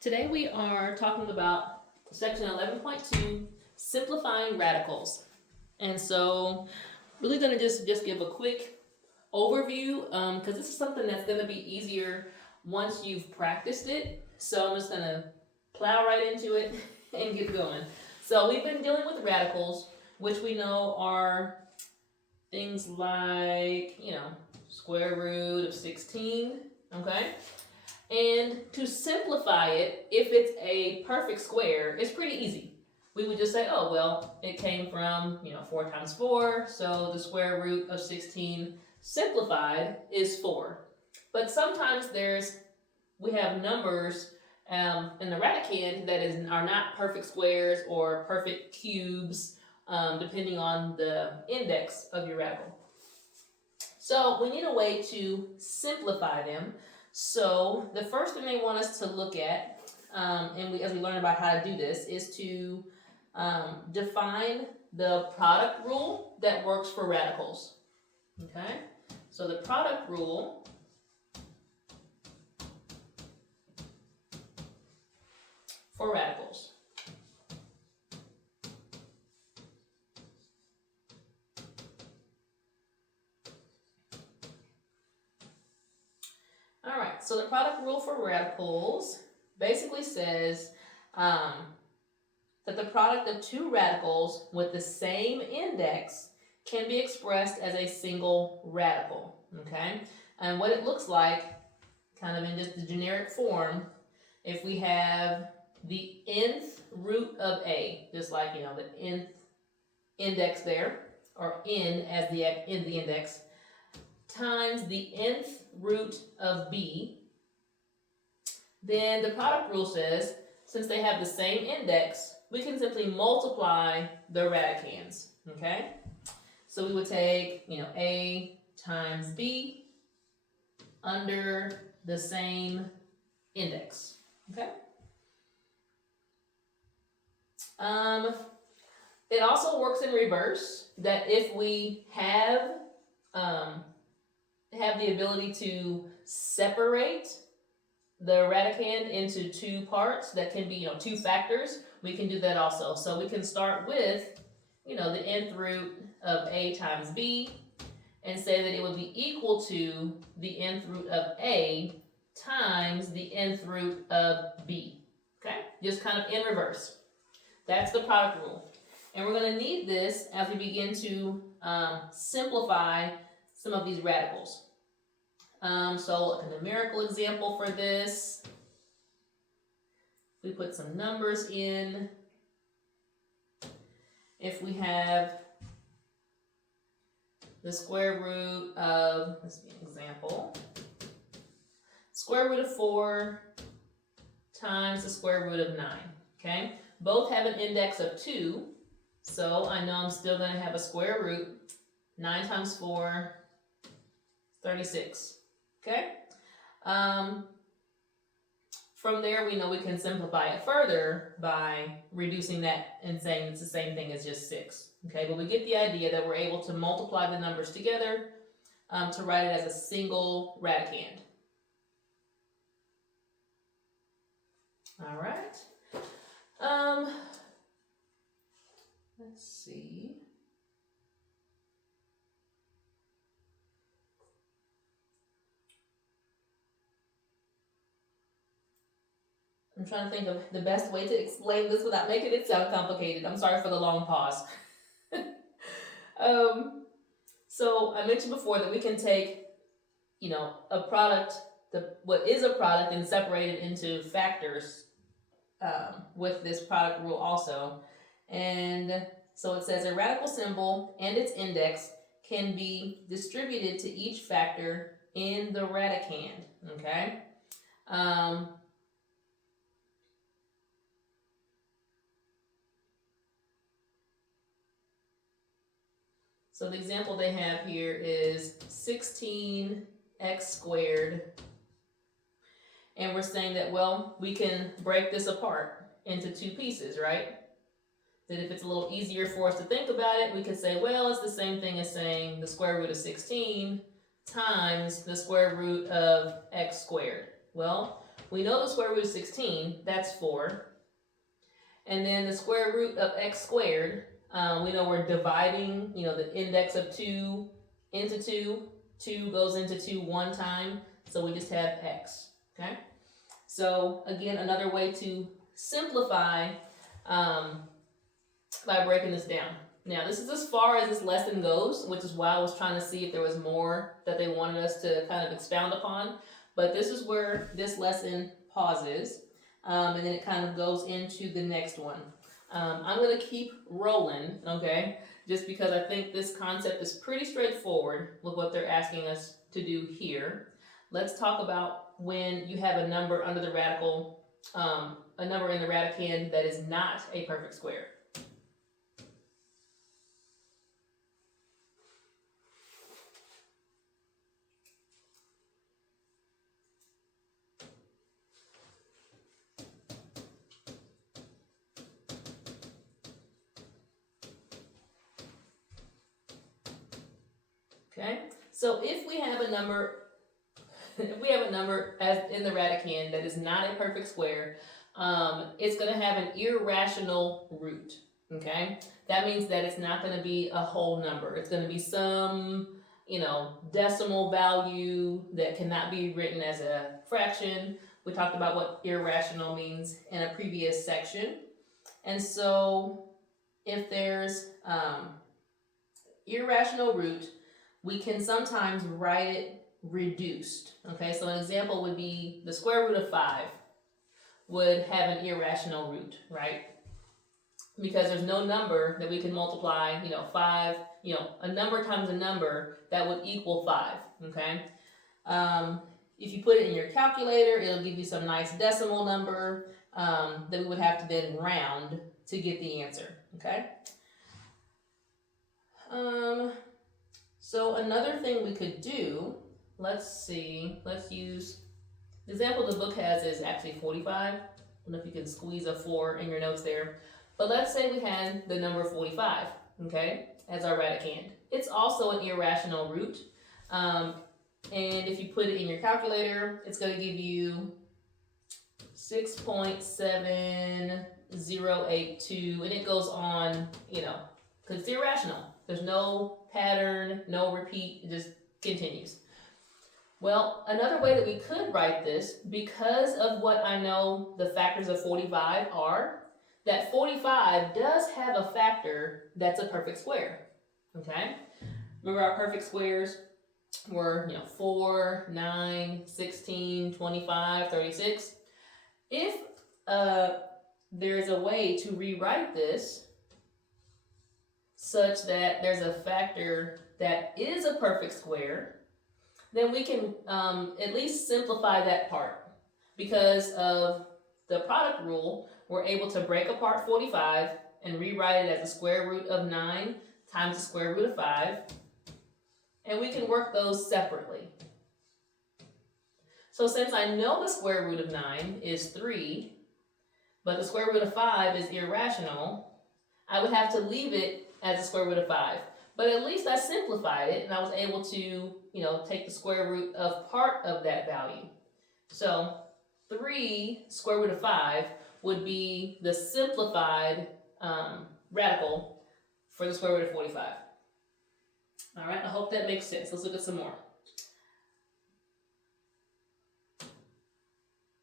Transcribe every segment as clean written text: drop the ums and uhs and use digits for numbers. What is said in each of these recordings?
Today we are talking about section 11.2, simplifying radicals. And so really going to just give a quick overview because this is something that's going to be easier once you've practiced it. So I'm just going to plow right into it and get going. So we've been dealing with radicals, which we know are things like, square root of 16, okay? And to simplify it, if it's a perfect square, it's pretty easy. We would just say, oh, well, it came from, 4 times 4, so the square root of 16 simplified is 4. But sometimes we have numbers in the radicand that are not perfect squares or perfect cubes, depending on the index of your radical. So we need a way to simplify them. So the first thing they want us to look at, as we learn about how to do this, is to define the product rule that works for radicals. Okay, so the product rule for radicals. All right, so the product rule for radicals basically says that the product of two radicals with the same index can be expressed as a single radical, okay? And what it looks like, kind of in just the generic form, if we have the nth root of a, just like, the nth index there, or n as the index, times the nth root of b, then the product rule says, since they have the same index, we can simply multiply the radicands, okay? So we would take, a times b under the same index, okay? It also works in reverse, that if we have the ability to separate the radicand into two parts that can be, two factors, we can do that also. So we can start with, the nth root of a times b and say that it would be equal to the nth root of a times the nth root of b, okay? Just kind of in reverse. That's the product rule. And we're going to need this as we begin to simplify some of these radicals. So a numerical example for this, we put some numbers in. If we have the square root of, let's be an example, square root of 4 times the square root of 9, okay? Both have an index of 2, so I know I'm still going to have a square root. 9 times 4, 36. Okay? From there, we know we can simplify it further by reducing that and saying it's the same thing as just 6. Okay, but we get the idea that we're able to multiply the numbers together to write it as a single radicand. All right. Let's see. I'm trying to think of the best way to explain this without making it sound complicated. I'm sorry for the long pause. So I mentioned before that we can take, a product, what is a product, and separate it into factors with this product rule also. And so it says a radical symbol and its index can be distributed to each factor in the radicand, okay? So the example they have here is 16x squared. And we're saying that, well, we can break this apart into two pieces, right? That if it's a little easier for us to think about it, we could say, well, it's the same thing as saying the square root of 16 times the square root of x squared. Well, we know the square root of 16, that's 4. And then the square root of x squared, we know we're dividing, the index of 2 into 2. 2 goes into 2 one time, so we just have x, okay? So again, another way to simplify by breaking this down. Now, this is as far as this lesson goes, which is why I was trying to see if there was more that they wanted us to kind of expound upon. But this is where this lesson pauses, and then it kind of goes into the next one. I'm going to keep rolling, okay, just because I think this concept is pretty straightforward with what they're asking us to do here. Let's talk about when you have a number under the radical, a number in the radicand that is not a perfect square. Okay, so if we have a number as in the radicand that is not a perfect square, it's going to have an irrational root. Okay, that means that it's not going to be a whole number. It's going to be some, decimal value that cannot be written as a fraction. We talked about what irrational means in a previous section. And so if there's irrational root, we can sometimes write it reduced. Okay, so an example would be the square root of 5 would have an irrational root, right? Because there's no number that we can multiply, 5, a number times a number that would equal 5, okay? If you put it in your calculator, it'll give you some nice decimal number that we would have to then round to get the answer, okay? So another thing we could do, let's use, the example the book has is actually 45. I don't know if you can squeeze a 4 in your notes there. But let's say we had the number 45, okay, as our radicand. It's also an irrational root. And if you put it in your calculator, it's going to give you 6.7082, and it goes on, because it's irrational. There's no pattern, no repeat, it just continues. Well, another way that we could write this, because of what I know the factors of 45 are, that 45 does have a factor that's a perfect square, okay? Remember our perfect squares were, 4, 9, 16, 25, 36. If there's a way to rewrite this such that there's a factor that is a perfect square, then we can at least simplify that part. Because of the product rule, we're able to break apart 45 and rewrite it as the square root of 9 times the square root of 5. And we can work those separately. So since I know the square root of 9 is 3, but the square root of 5 is irrational, I would have to leave it as the square root of 5. But at least I simplified it, and I was able to, take the square root of part of that value. So 3 square root of 5 would be the simplified radical for the square root of 45. All right, I hope that makes sense. Let's look at some more.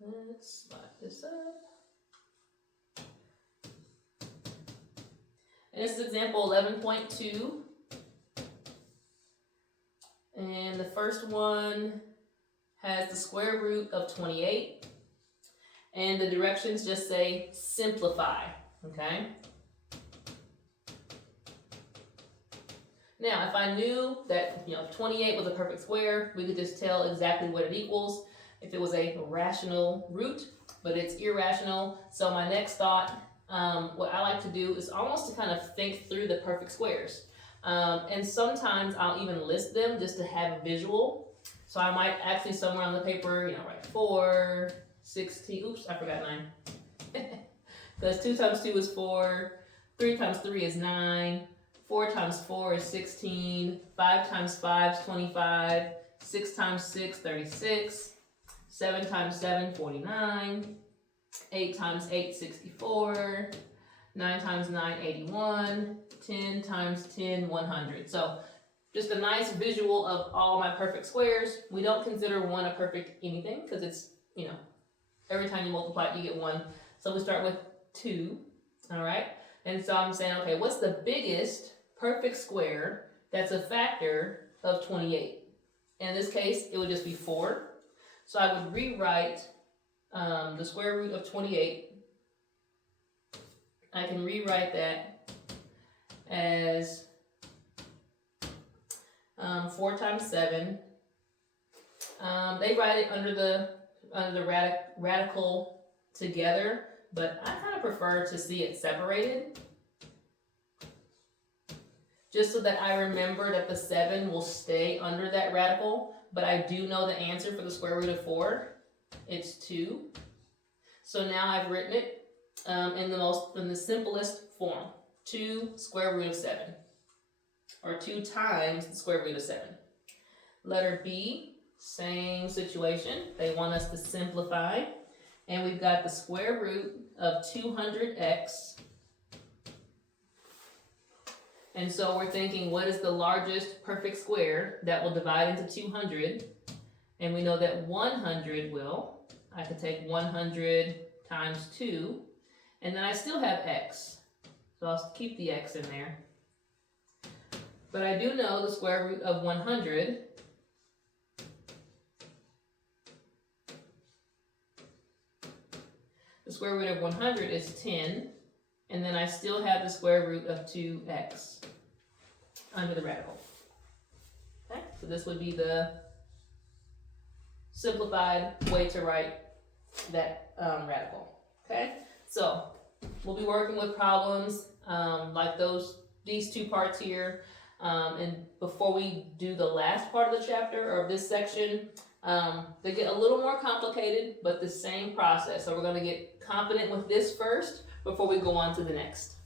Let's slide this up. And this is example 11.2. And the first one has the square root of 28. And the directions just say simplify, okay? Now, if I knew that 28 was a perfect square, we could just tell exactly what it equals if it was a rational root, but it's irrational. So my next thought, what I like to do is almost to kind of think through the perfect squares. And sometimes I'll even list them just to have a visual. So I might actually somewhere on the paper, write 4, 16, oops, I forgot 9. Because 2 times 2 is 4, 3 times 3 is 9, 4 times 4 is 16, 5 times 5 is 25, 6 times 6, 36, 7 times 7, 49. 8 times 8, 64. 9 times 9, 81. 10 times 10, 100. So just a nice visual of all my perfect squares. We don't consider one a perfect anything because it's, you know, every time you multiply it, you get 1. So we start with 2, all right? And so I'm saying, okay, what's the biggest perfect square that's a factor of 28? In this case, it would just be 4. So I would rewrite the square root of 28. I can rewrite that as 4 times 7. They write it under the radical together, but I kind of prefer to see it separated, just so that I remember that the 7 will stay under that radical, but I do know the answer for the square root of 4. It's 2. So now I've written it in the simplest form. 2 square root of 7, or 2 times the square root of 7. Letter B, same situation. They want us to simplify, and we've got the square root of 200x. And so we're thinking, what is the largest perfect square that will divide into 200? And we know that 100 will. I could take 100 times 2, and then I still have x. So I'll keep the x in there. But I do know the square root of 100 the square root of 100 is 10, and then I still have the square root of 2x under the radical. Okay, so this would be the simplified way to write that radical. Okay, so we'll be working with problems like these 2 parts here, and before we do the last part of the chapter or this section, they get a little more complicated, but the same process. So we're going to get confident with this first before we go on to the next.